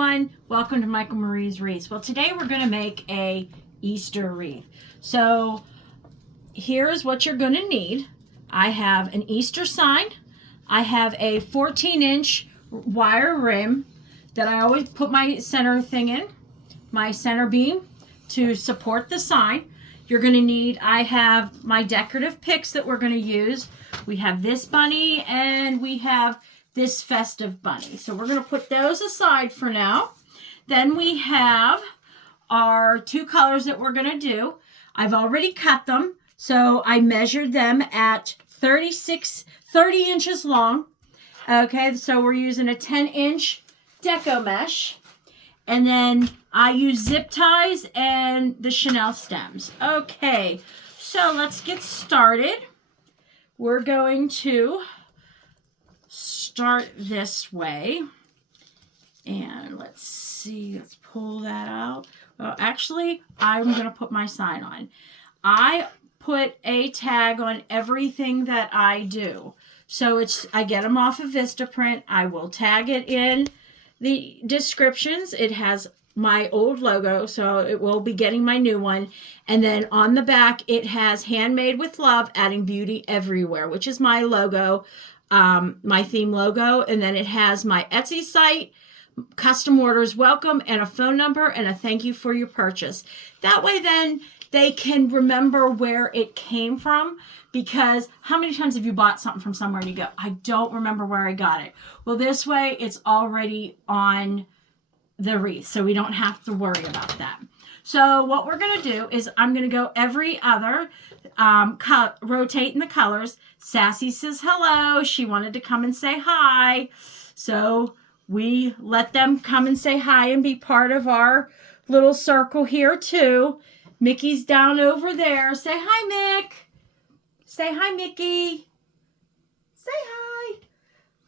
everyone, welcome to Michael Marie's Wreath. Well, today we're going to make a Easter wreath. So here's what you're going to need. I have an Easter sign. I have a 14-inch wire rim that I always put my center thing in, my center beam to support the sign. You're going to need, I have my decorative picks that we're going to use. We have this bunny and we have this festive bunny. So we're going to put those aside for now. Then we have our two colors that we're going to do. I've already cut them. So I measured them at 30 inches long. Okay, so we're using a 10-inch deco mesh. And then I use zip ties and the Chanel stems. Okay, so let's get started. We're going to start this way. And let's see, let's pull that out. Well, actually, I'm going to put my sign on. I put a tag on everything that I do. So I get them off of Vistaprint. I will tag it in the descriptions. It has my old logo, so it will be getting my new one. And then on the back, it has Handmade with Love, Adding Beauty Everywhere, which is my logo, my theme logo. And then it has my Etsy site, custom orders welcome, and a phone number and a thank you for your purchase. That way then they can remember where it came from, because how many times have you bought something from somewhere and you go, I don't remember where I got it? Well, this way it's already on the wreath, so we don't have to worry about that. So what we're going to do is I'm going to go every other, rotating the colors. Sassy says hello. She wanted to come and say hi. So we let them come and say hi and be part of our little circle here too. Mickey's down over there. Say hi, Mick. Say hi, Mickey. Say hi.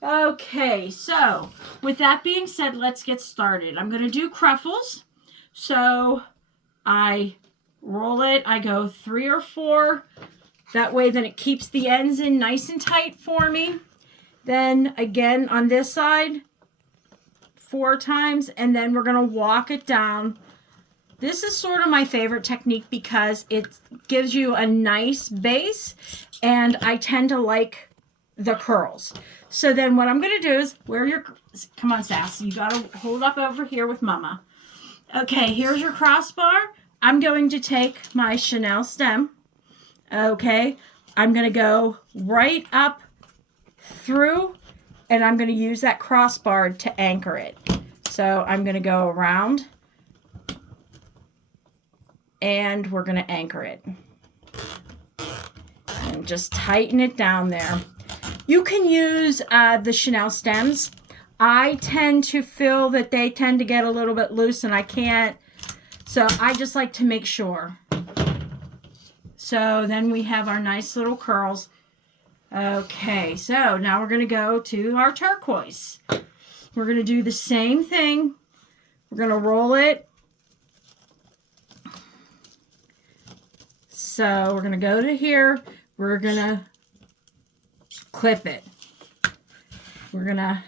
Okay, so with that being said, let's get started. I'm going to do cruffles. So I roll it. I go 3 or 4. That way then it keeps the ends in nice and tight for me. Then again on this side, 4 times, and then we're going to walk it down. This is sort of my favorite technique because it gives you a nice base, and I tend to like the curls. So then what I'm going to do is come on, Sass, you got to hold up over here with Mama. Okay, here's your crossbar. I'm going to take my Chanel stem. Okay, I'm going to go right up through, and I'm going to use that crossbar to anchor it. So I'm going to go around, and we're going to anchor it. And just tighten it down there. You can use the Chanel stems. I tend to feel that they tend to get a little bit loose, and I can't. So I just like to make sure. So then we have our nice little curls. Okay, so now we're going to go to our turquoise. We're going to do the same thing. We're going to roll it. So we're going to go to here. We're going to clip it. We're going to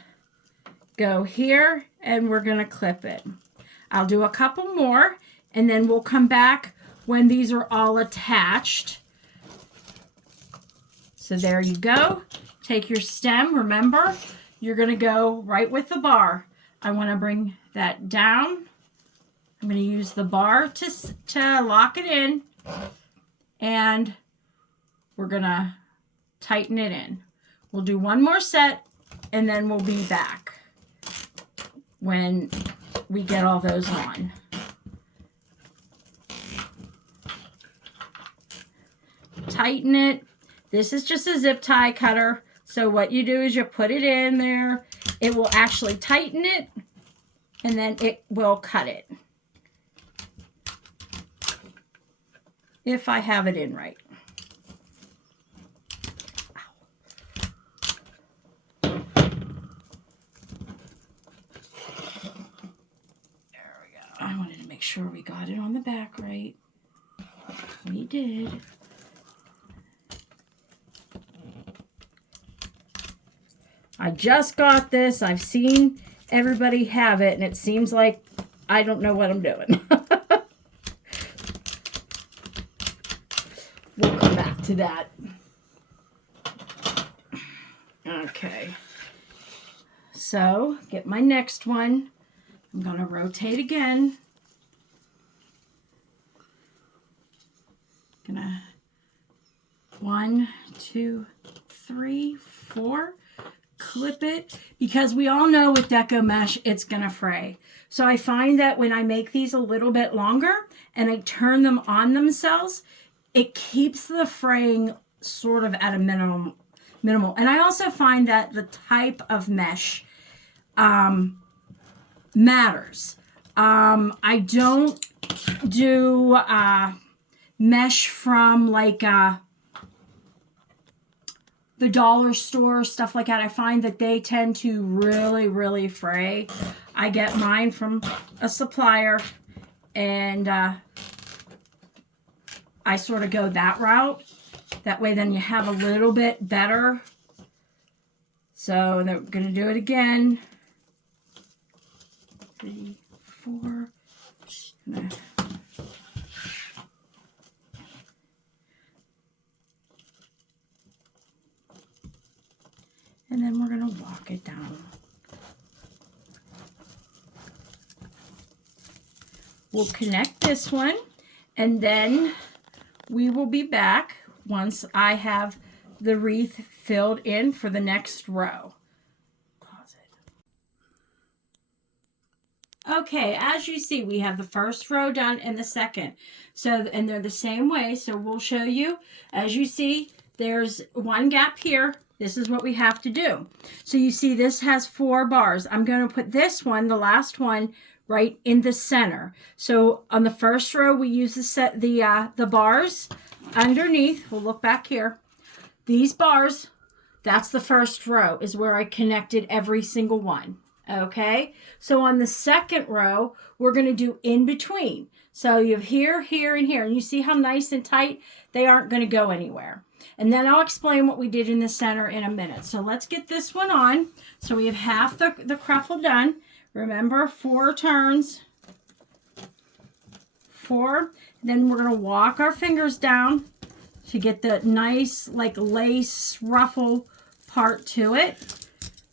go here and we're going to clip it. I'll do a couple more and then we'll come back when these are all attached. So there you go. Take your stem. Remember, you're going to go right with the bar. I want to bring that down. I'm going to use the bar to lock it in. And we're going to tighten it in. We'll do one more set and then we'll be back when we get all those on. Tighten it. This is just a zip tie cutter. So what you do is you put it in there. It will actually tighten it and then it will cut it. If I have it in right. I wanted to make sure we got it on the back right. We did. I just got this. I've seen everybody have it, and it seems like I don't know what I'm doing. We'll come back to that. Okay. So, get my next one. I'm going to rotate again. Gonna 1, 2, 3, 4. Clip it, because we all know with deco mesh it's gonna fray. So I find that when I make these a little bit longer and I turn them on themselves, it keeps the fraying sort of at a minimal. And I also find that the type of mesh matters. I don't do mesh from like the dollar store, stuff like that. I find that they tend to really fray. I get mine from a supplier, and I sort of go that route. That way then you have a little bit better. So they're going to do it again. 3, 4. And then we're going to walk it down. We'll connect this one, and then we will be back once I have the wreath filled in for the next row. Pause it. Okay, as you see, we have the first row done and the second. So, and they're the same way, so we'll show you. As you see, there's one gap here. This is what we have to do. So you see this has 4 bars. I'm going to put this one, the last one, right in the center. So on the first row, we use the bars underneath. We'll look back here. These bars, that's the first row, is where I connected every single one. Okay, so on the second row, we're going to do in between. So you have here, here, and here. And you see how nice and tight? They aren't going to go anywhere. And then I'll explain what we did in the center in a minute. So let's get this one on. So we have half the cruffle done. Remember, 4 turns. 4. Then we're going to walk our fingers down to get the nice like lace ruffle part to it.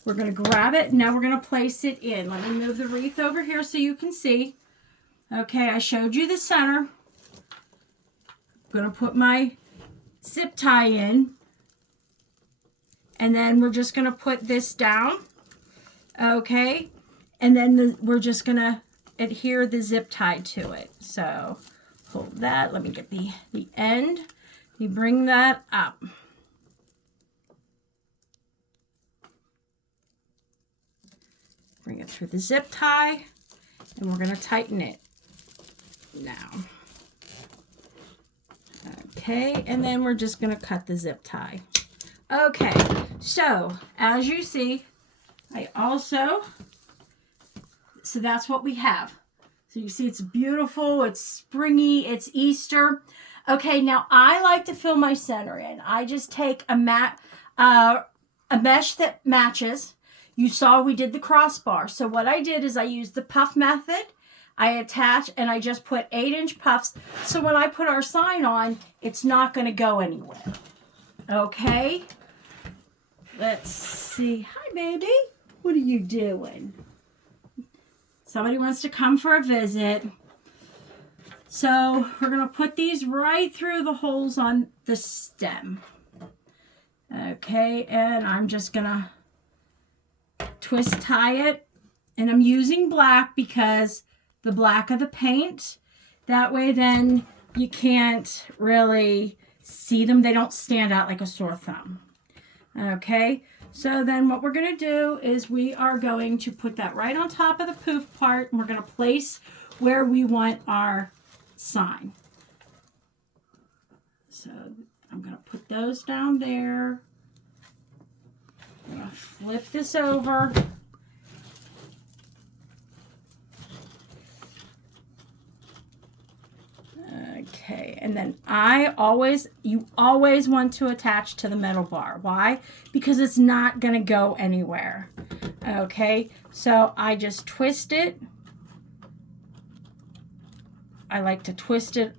We're going to grab it. Now we're going to place it in. Let me move the wreath over here so you can see. Okay, I showed you the center. I'm going to put my zip tie in. And then we're just going to put this down. Okay. And then we're just going to adhere the zip tie to it. So hold that. Let me get the end. You bring that up. Bring it through the zip tie, and we're going to tighten it now. Okay, and then we're just going to cut the zip tie. Okay, so as you see, so that's what we have. So you see it's beautiful, it's springy, it's Easter. Okay, now I like to fill my center in. I just take a mesh that matches. You saw we did the crossbar. So what I did is I used the puff method. I attach and I just put 8-inch puffs. So when I put our sign on, it's not going to go anywhere. Okay. Let's see. Hi, baby. What are you doing? Somebody wants to come for a visit. So we're going to put these right through the holes on the stem. Okay. And I'm just going to twist tie it, and I'm using black because the black of the paint, that way then you can't really see them. They don't stand out like a sore thumb. Okay, so then what we're going to do is we are going to put that right on top of the poof part, and we're going to place where we want our sign. So I'm going to put those down there. I'm going to flip this over. Okay, and then you always want to attach to the metal bar. Why? Because it's not going to go anywhere. Okay, so I just twist it. I like to twist it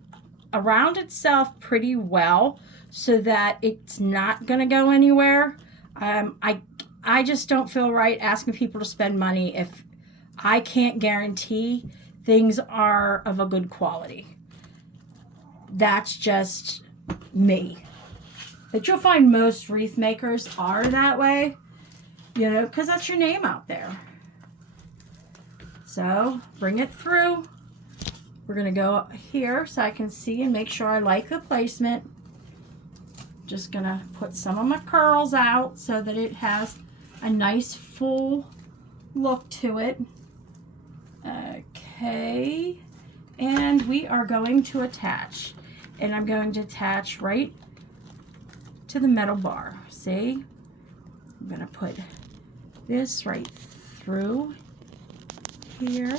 around itself pretty well so that it's not going to go anywhere. I just don't feel right asking people to spend money if I can't guarantee things are of a good quality. That's just me. But you'll find most wreath makers are that way, you know, because that's your name out there. So bring it through. We're going to go up here so I can see and make sure I like the placement. Just going to put some of my curls out so that it has a nice full look to it. Okay. And we are going to attach. And I'm going to attach right to the metal bar. See? I'm going to put this right through here.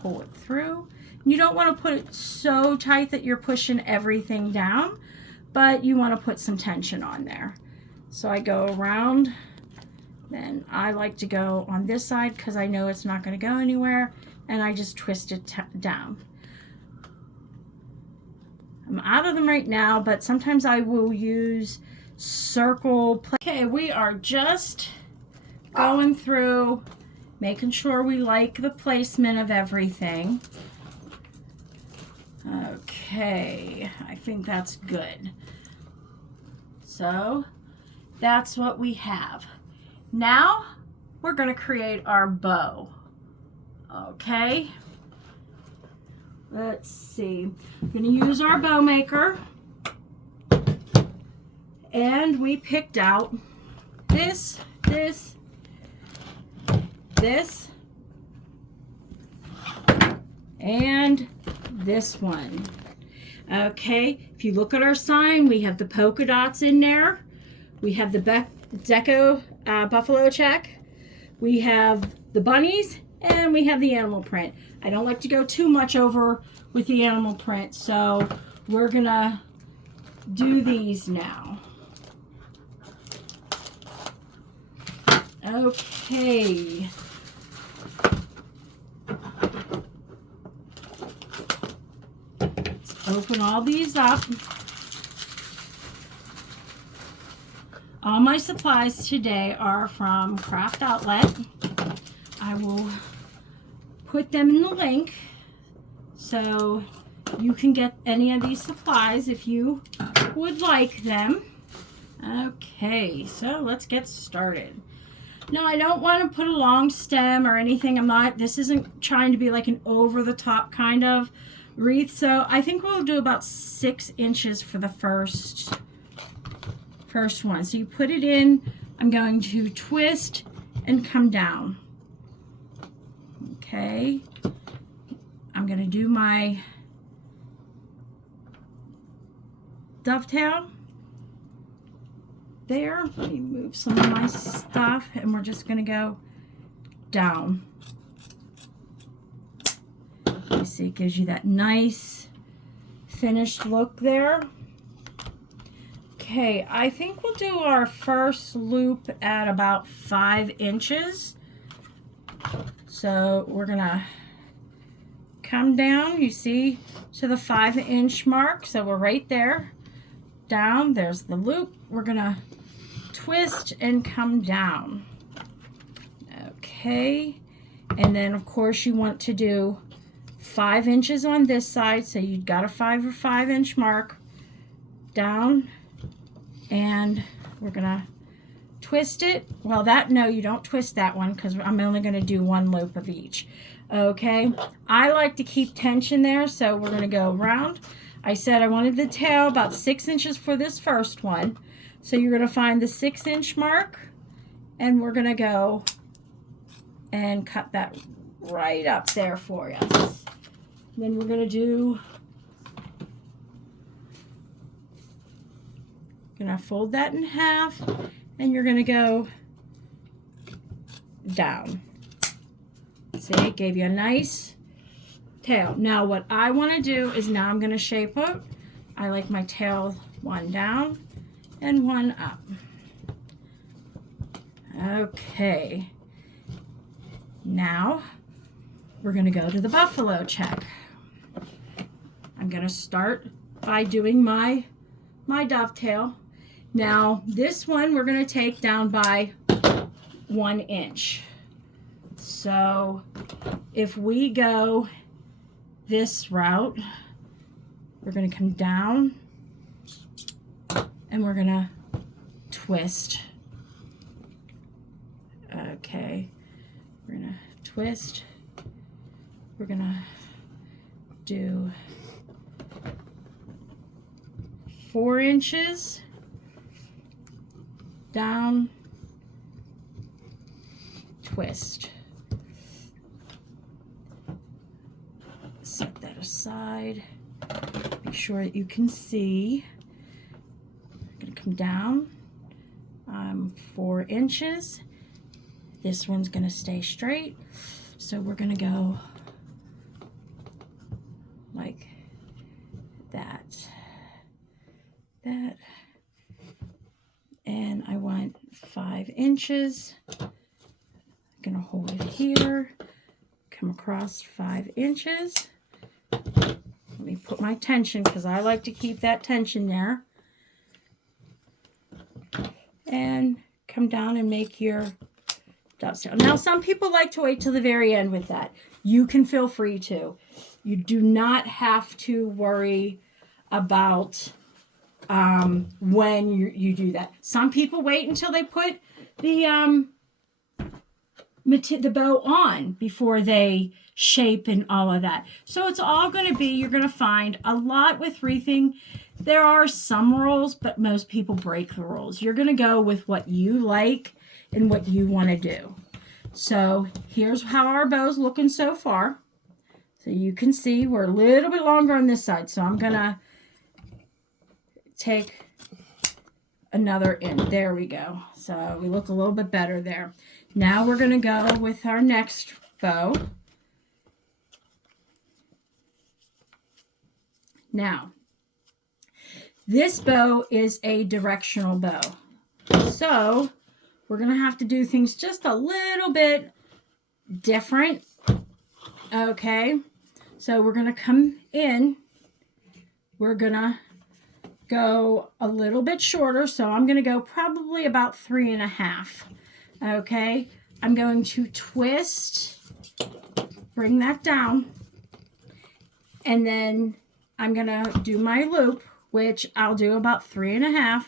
Pull it through. You don't want to put it so tight that you're pushing everything down, but you want to put some tension on there. So I go around, then I like to go on this side because I know it's not going to go anywhere, and I just twist it down. I'm out of them right now, but sometimes I will use circle. Okay, we are just going through, making sure we like the placement of everything. Okay, I think that's good. So that's what we have. Now we're going to create our bow. Okay, let's see. I'm going to use our bow maker, and we picked out this, and this one. Okay, if you look at our sign, we have the polka dots in there. We have the deco buffalo check. We have the bunnies, and we have the animal print. I don't like to go too much over with the animal print, so we're gonna do these now. Okay. Open all these up. All my supplies today are from Craft Outlet. I will put them in the link so you can get any of these supplies if you would like them. Okay, so let's get started. Now, I don't want to put a long stem or anything. This isn't trying to be like an over-the-top kind of wreath, so I think we'll do about 6 inches for the first one. So you put it in. I'm going to twist and come down. Okay, I'm going to do my dovetail there. Let me move some of my stuff, and we're just going to go down. You see, it gives you that nice finished look there. Okay, I think we'll do our first loop at about 5 inches. So we're gonna come down, you see, to the 5-inch mark. So we're right there. Down, there's the loop. We're gonna twist and come down. Okay, and then of course you want to do 5 inches on this side, so you've got a 5-inch mark down, and we're gonna twist it. Well, no, you don't twist that one because I'm only going to do 1 loop of each. Okay, I like to keep tension there, so we're going to go around. I said I wanted the tail about 6 inches for this first one, so you're going to find the 6-inch mark, and we're going to go and cut that right up there for us. Then we're going to fold that in half, and you're going to go down. See, it gave you a nice tail. Now what I want to do is now I'm going to shape it. I like my tail one down and one up. Okay. Now we're going to go to the buffalo check. I'm going to start by doing my dovetail. Now this one we're going to take down by 1 inch. So if we go this route, we're going to come down and we're going to twist. Okay, we're going to twist. We're going to do 4 inches down, twist. Set that aside. Make sure that you can see. I'm going to come down 4 inches. This one's going to stay straight. So we're going to go like that. And I want 5 inches. I'm going to hold it here. Come across 5 inches. Let me put my tension because I like to keep that tension there. And come down and make your dovetail. Now, some people like to wait till the very end with that. You can feel free to. You do not have to worry about when you do that. Some people wait until they put the bow on before they shape and all of that. So it's all going to be, you're going to find a lot with wreathing. There are some rules, but most people break the rules. You're going to go with what you like and what you want to do. So here's how our bow's looking so far. So you can see we're a little bit longer on this side. So I'm going to take another inch. There we go. So we look a little bit better there. Now we're going to go with our next bow. Now, this bow is a directional bow. So we're going to have to do things just a little bit different. Okay. So we're going to come in. We're going to go a little bit shorter. So I'm going to go probably about 3.5. Okay. I'm going to twist, bring that down, and then I'm going to do my loop, which I'll do about 3.5.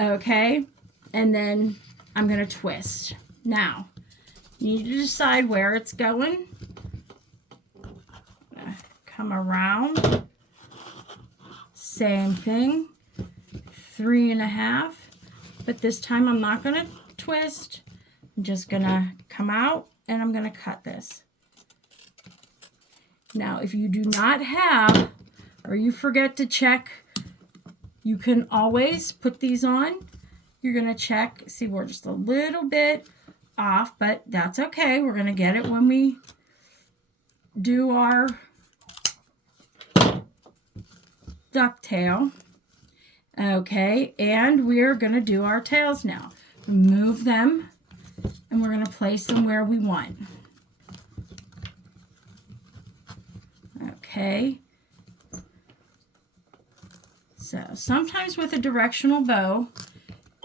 Okay. And then I'm going to twist. Now, you need to decide where it's going. Come around. Same thing. 3.5. But this time I'm not going to twist. I'm just going to come out and I'm going to cut this. Now, if you do not have, or you forget to check, you can always put these on. You're going to check. See, we're just a little bit off, but that's okay. We're going to get it when we do our ducktail. Okay, and we're going to do our tails now. Move them, and we're going to place them where we want. Okay. So sometimes with a directional bow,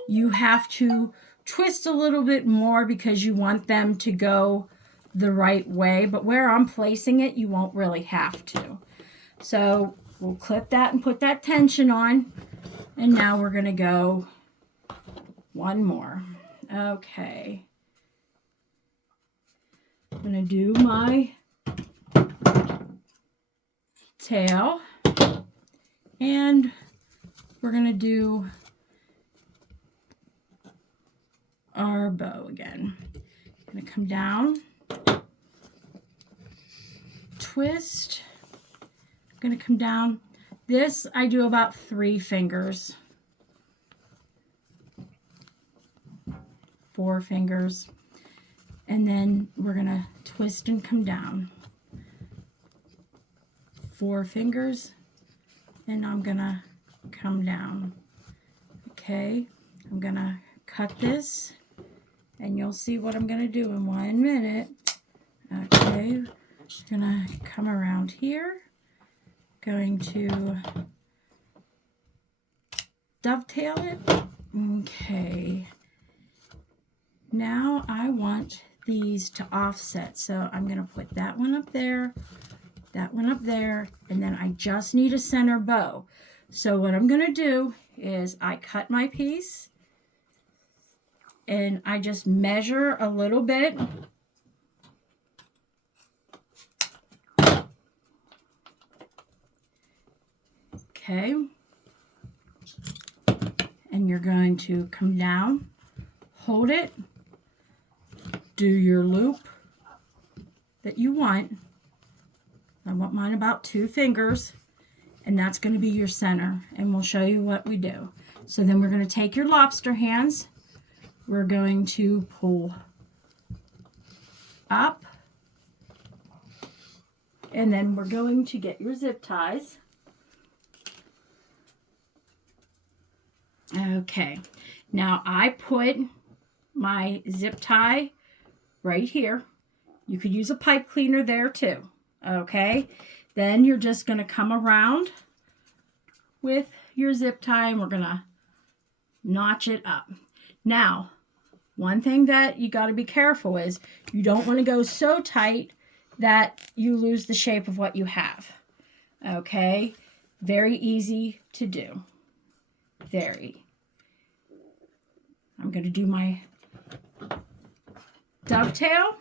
you have to twist a little bit more because you want them to go the right way. But where I'm placing it, you won't really have to. So we'll clip that and put that tension on. And now we're going to go one more. Okay. I'm going to do my tail. And we're going to do our bow again. I'm going to come down, twist. I'm going to come down. This I do about 3 fingers, 4 fingers, and then we're going to twist and come down. 4 fingers, and I'm going to come down. Okay, I'm going to cut this, and you'll see what I'm going to do in 1 minute. Okay, just going to come around here, going to dovetail it. Okay, now I want these to offset, so I'm going to put that one up there, that one up there, and then I just need a center bow. So what I'm going to do is I cut my piece and I just measure a little bit. Okay. And you're going to come down, hold it, do your loop that you want. I want mine about 2 fingers, and that's going to be your center, and we'll show you what we do. So then we're going to take your lobster hands, we're going to pull up, and then we're going to get your zip ties. Okay, now I put my zip tie right here. You could use a pipe cleaner there too. Okay, then you're just going to come around with your zip tie and we're going to notch it up. Now, one thing that you got to be careful is you don't want to go so tight that you lose the shape of what you have. Okay, very easy to do. Very. I'm going to do my dovetail.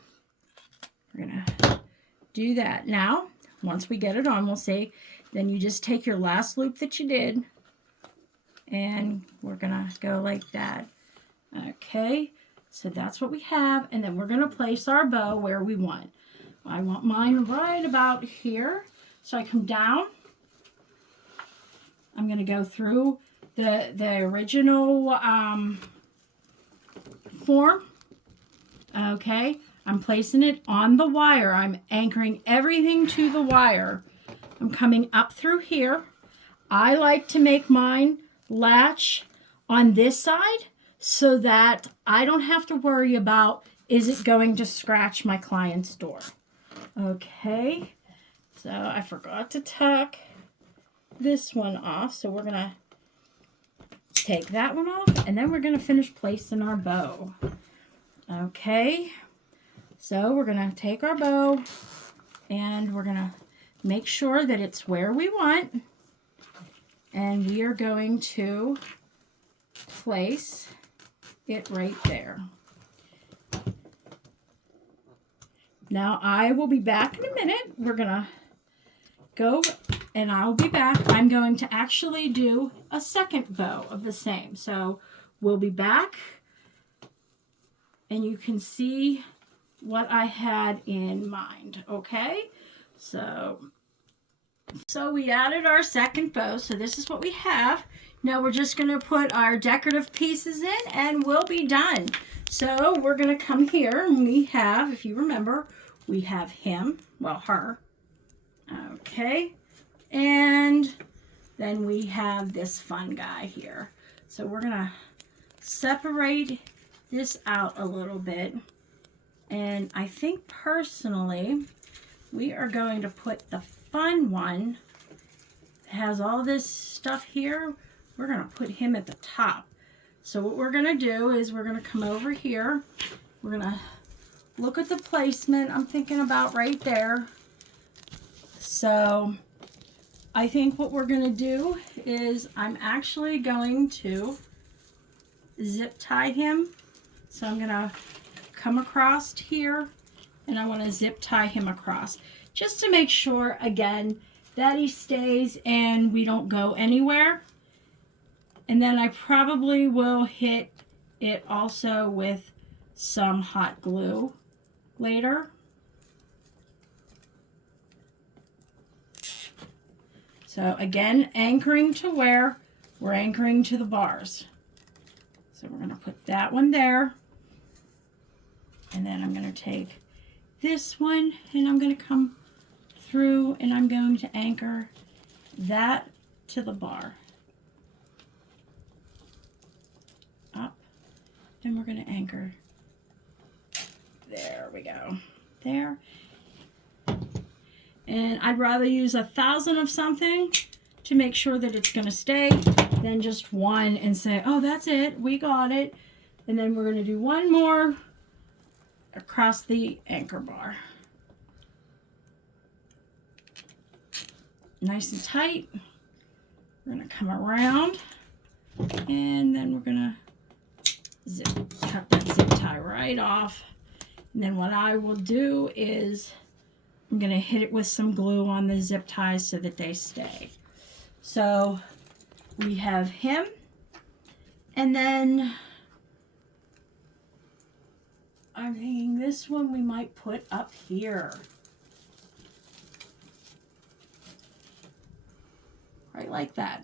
We're going to do that. Now, once we get it on, we'll see. Then you just take your last loop that you did, and we're going to go like that. Okay, so that's what we have, and then we're going to place our bow where we want. I want mine right about here. So I come down. I'm going to go through the original form. Okay, I'm placing it on the wire. I'm anchoring everything to the wire. I'm coming up through here. I like to make mine latch on this side so that I don't have to worry about, is it going to scratch my client's door? Okay, so I forgot to tuck this one off, so we're gonna take that one off, and then we're gonna finish placing our bow. Okay, so we're gonna take our bow and we're gonna make sure that it's where we want, and we are going to place it right there. Now I will be back in a minute. We're gonna go and I'll be back. I'm going to actually do a second bow of the same. So we'll be back and you can see what I had in mind. Okay, so we added our second bow. So this is what we have. Now we're just going to put our decorative pieces in and we'll be done. So we're going to come here and we have, if you remember, we have him, well, her. Okay, and then we have this fun guy here. So we're going to separate this out a little bit. And I think personally, we are going to put the fun one that has all this stuff here. We're going to put him at the top. So what we're going to do is we're going to come over here. We're going to look at the placement I'm thinking about right there. So I think what we're going to do is I'm actually going to zip tie him. So I'm going to come across here and I want to zip tie him across just to make sure, again, that he stays and we don't go anywhere. And then I probably will hit it also with some hot glue later. So again, anchoring to where we're anchoring to the bars. So we're going to put that one there. And then I'm going to take this one and I'm going to come through and I'm going to anchor that to the bar. Up and we're going to anchor. There we go. There. And I'd rather use 1,000 of something to make sure that it's going to stay than just one and say, oh, that's it. We got it. And then we're going to do one more across the anchor bar. Nice and tight. We're going to come around and then we're going to cut that zip tie right off. And then what I will do is I'm going to hit it with some glue on the zip ties so that they stay. So we have him, and then I'm thinking this one we might put up here. Right like that.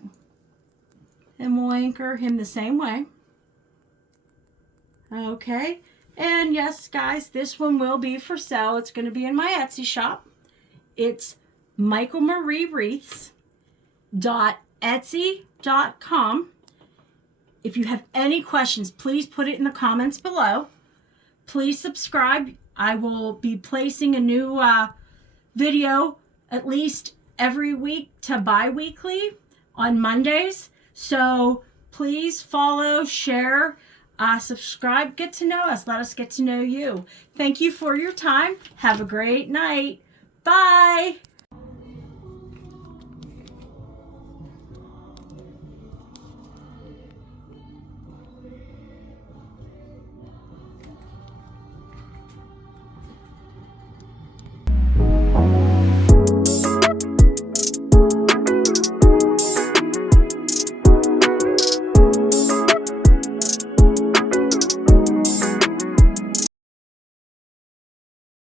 And we'll anchor him the same way. Okay. And yes, guys, this one will be for sale. It's going to be in my Etsy shop. It's michaelmariewreaths.etsy.com. If you have any questions, please put it in the comments below. Please subscribe. I will be placing a new video at least every week to bi-weekly on Mondays. So please follow, share, subscribe, get to know us. Let us get to know you. Thank you for your time. Have a great night. Bye.